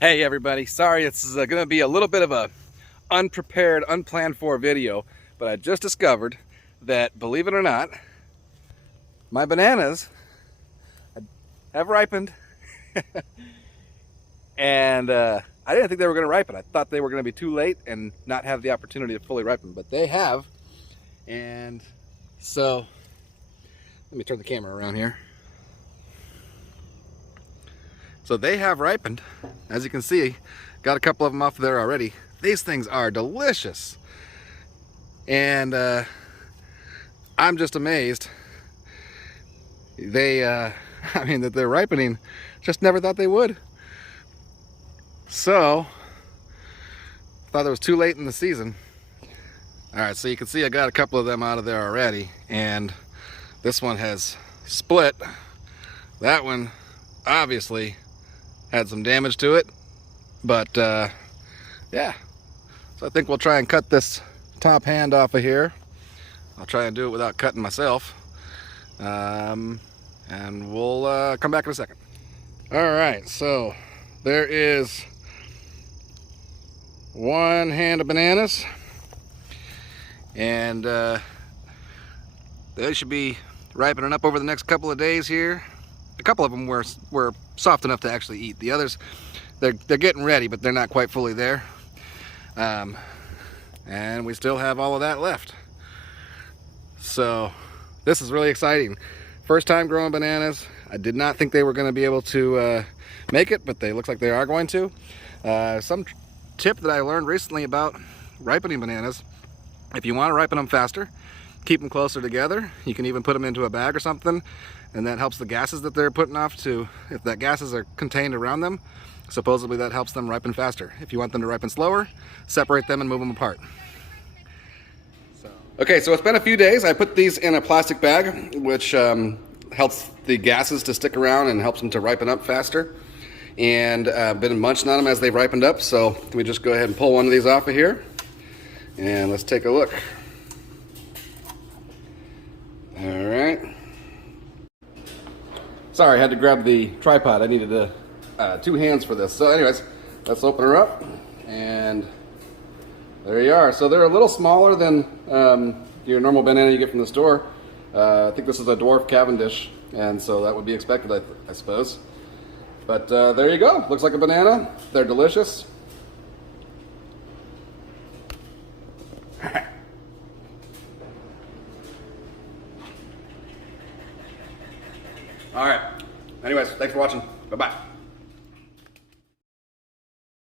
Hey everybody, sorry it's going to be a little bit of a unprepared, unplanned for video, but I just discovered that, believe it or not, my bananas have ripened. And I didn't think they were going to ripen. I thought they were going to be too late and not have the opportunity to fully ripen, but they have. And so, let me turn the camera around here. So they have ripened. As you can see, got a couple of them off there already. These things are delicious. And I'm just amazed. I mean, that they're ripening. Just never thought they would. So, thought it was too late in the season. All right, so you can see I got a couple of them out of there already. And this one has split. That one, obviously, had some damage to it, but yeah, so I think we'll try and cut this top hand off of here. I'll try and do it without cutting myself, and we'll come back in a second. All right, so there is one hand of bananas, and they should be ripening up over the next couple of days here. A couple of them were soft enough to actually eat. The others, they're getting ready, but they're not quite fully there. And we still have all of that left. So this is really exciting. First time growing bananas. I did not think they were going to be able to make it, but they look like they are going to. Some tip that I learned recently about ripening bananas: if you want to ripen them faster, keep them closer together. You can even put them into a bag or something, and that helps the gases that they're putting off to, if that gases are contained around them, supposedly that helps them ripen faster. If you want them to ripen slower, separate them and move them apart. Okay, so it's been a few days. I put these in a plastic bag, which helps the gases to stick around and helps them to ripen up faster. And I've been munching on them as they've ripened up, so let me just go ahead and pull one of these off of here, and let's take a look. All right. Sorry, I had to grab the tripod. I needed two hands for this. So anyways, let's open her up, and there you are. So they're a little smaller than your normal banana you get from the store. I think this is a dwarf Cavendish, and so that would be expected, I suppose. But there you go. Looks like a banana. They're delicious. All right. Anyways, thanks for watching. Bye-bye.